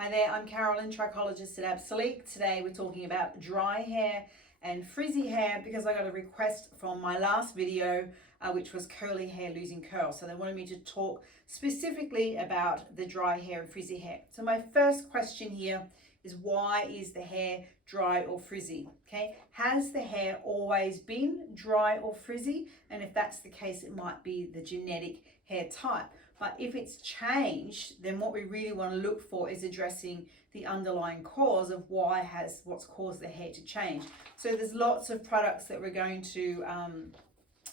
Hi there, I'm Carolyn, Trichologist at Absolique. Today we're talking about dry hair and frizzy hair because I got a request from my last video which was curly hair losing curl. So they wanted me to talk specifically about the dry hair and frizzy hair. So my first question here is, why is the hair dry or frizzy? Okay, has the hair always been dry or frizzy? And if that's the case, it might be the genetic hair type. But if it's changed, then what we really want to look for is addressing the underlying cause of what's caused the hair to change. So there's lots of products that we're going to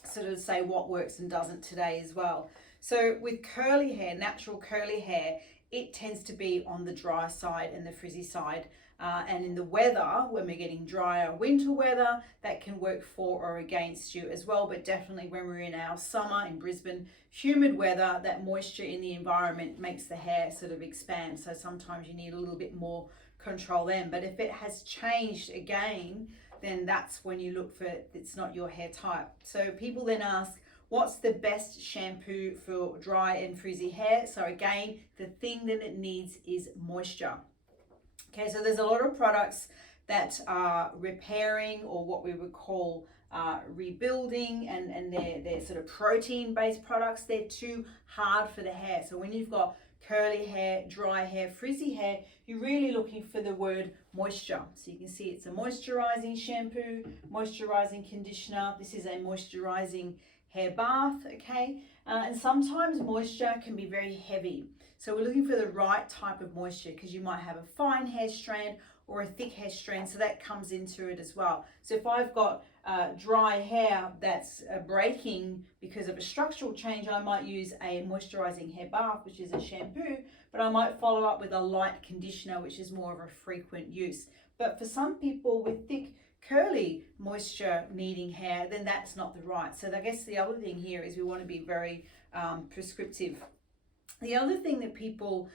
sort of say what works and doesn't today as well. So with curly hair, natural curly hair, it tends to be on the dry side and the frizzy side. And in the weather, when we're getting drier winter weather, that can work for or against you as well. But definitely when we're in our summer in Brisbane, humid weather, that moisture in the environment makes the hair sort of expand. So sometimes you need a little bit more control then. But if it has changed again, then that's when you look for it's not your hair type. So people then ask, what's the best shampoo for dry and frizzy hair? So again, the thing that it needs is moisture. Okay, so there's a lot of products that are repairing, or what we would call rebuilding, and they're sort of protein-based products. They're too hard for the hair. So when you've got curly hair, dry hair, frizzy hair, you're really looking for the word moisture. So you can see it's a moisturizing shampoo, moisturizing conditioner. This is a moisturizing hair bath, okay? And sometimes moisture can be very heavy. So we're looking for the right type of moisture, because you might have a fine hair strand or a thick hair strand, so that comes into it as well. So if I've got dry hair that's breaking because of a structural change, I might use a moisturizing hair bath, which is a shampoo, but I might follow up with a light conditioner, which is more of a frequent use. But for some people with thick, curly, moisture needing hair, then that's not the right. So I guess the other thing here is we want to be very prescriptive. The other thing that people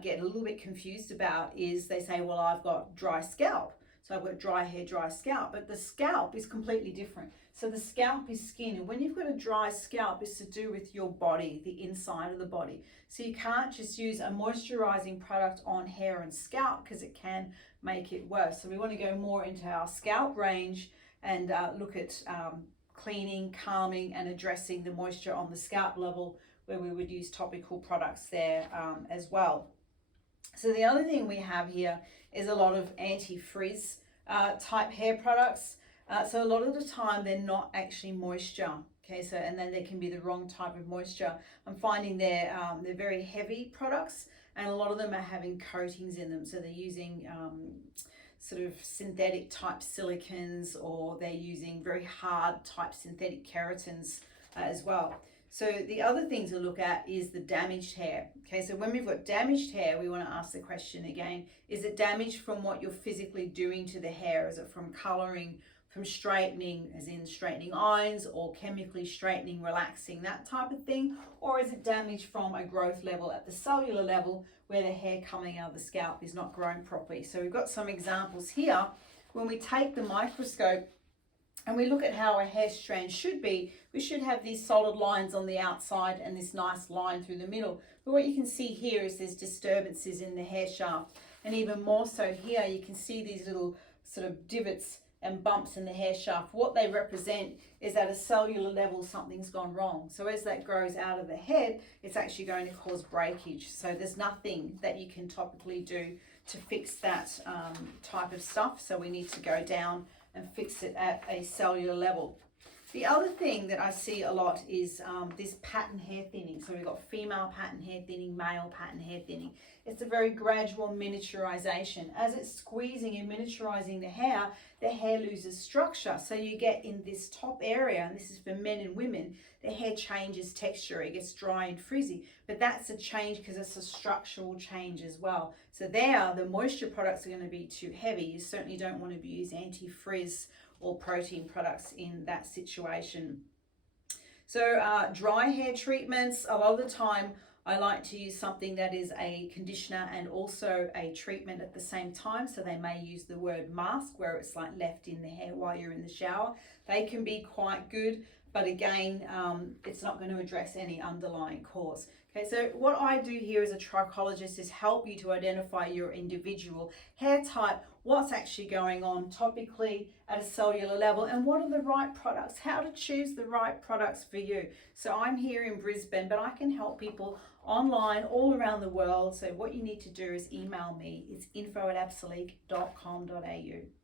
get a little bit confused about is they say, well, I've got dry scalp. So I've got dry hair, dry scalp, but the scalp is completely different. So the scalp is skin, and when you've got a dry scalp, it's to do with your body, the inside of the body. So you can't just use a moisturizing product on hair and scalp, because it can make it worse. So we want to go more into our scalp range and look at cleaning, calming, and addressing the moisture on the scalp level, where we would use topical products there as well. So the other thing we have here is a lot of anti-frizz type hair products. So a lot of the time they're not actually moisture. Okay, so and then there can be the wrong type of moisture. I'm finding they're very heavy products, and a lot of them are having coatings in them. So they're using sort of synthetic type silicons, or they're using very hard type synthetic keratins as well. So the other thing to look at is the damaged hair. Okay, so when we've got damaged hair, we want to ask the question again, is it damaged from what you're physically doing to the hair? Is it from coloring, from straightening, as in straightening irons, or chemically straightening, relaxing, that type of thing? Or is it damaged from a growth level at the cellular level, where the hair coming out of the scalp is not growing properly? So we've got some examples here. When we take the microscope and we look at how a hair strand should be, we should have these solid lines on the outside and this nice line through the middle. But what you can see here is there's disturbances in the hair shaft. And even more so here, you can see these little sort of divots and bumps in the hair shaft. What they represent is at a cellular level, something's gone wrong. So as that grows out of the head, it's actually going to cause breakage. So there's nothing that you can topically do to fix that type of stuff. So we need to go down and fix it at a cellular level. The other thing that I see a lot is this pattern hair thinning. So we've got female pattern hair thinning, male pattern hair thinning. It's a very gradual miniaturization. As it's squeezing and miniaturizing the hair loses structure. So you get in this top area, and this is for men and women, the hair changes texture. It gets dry and frizzy. But that's a change because it's a structural change as well. So there, the moisture products are going to be too heavy. You certainly don't want to use anti-frizz or protein products in that situation. So dry hair treatments, a lot of the time I like to use something that is a conditioner and also a treatment at the same time. So they may use the word mask, where it's like left in the hair while you're in the shower. They can be quite good, but again, it's not going to address any underlying cause. Okay, so what I do here as a trichologist is help you to identify your individual hair type, what's actually going on topically at a cellular level, and what are the right products, how to choose the right products for you. So I'm here in Brisbane, but I can help people online all around the world. So what you need to do is email me. It's info@absolique.com.au.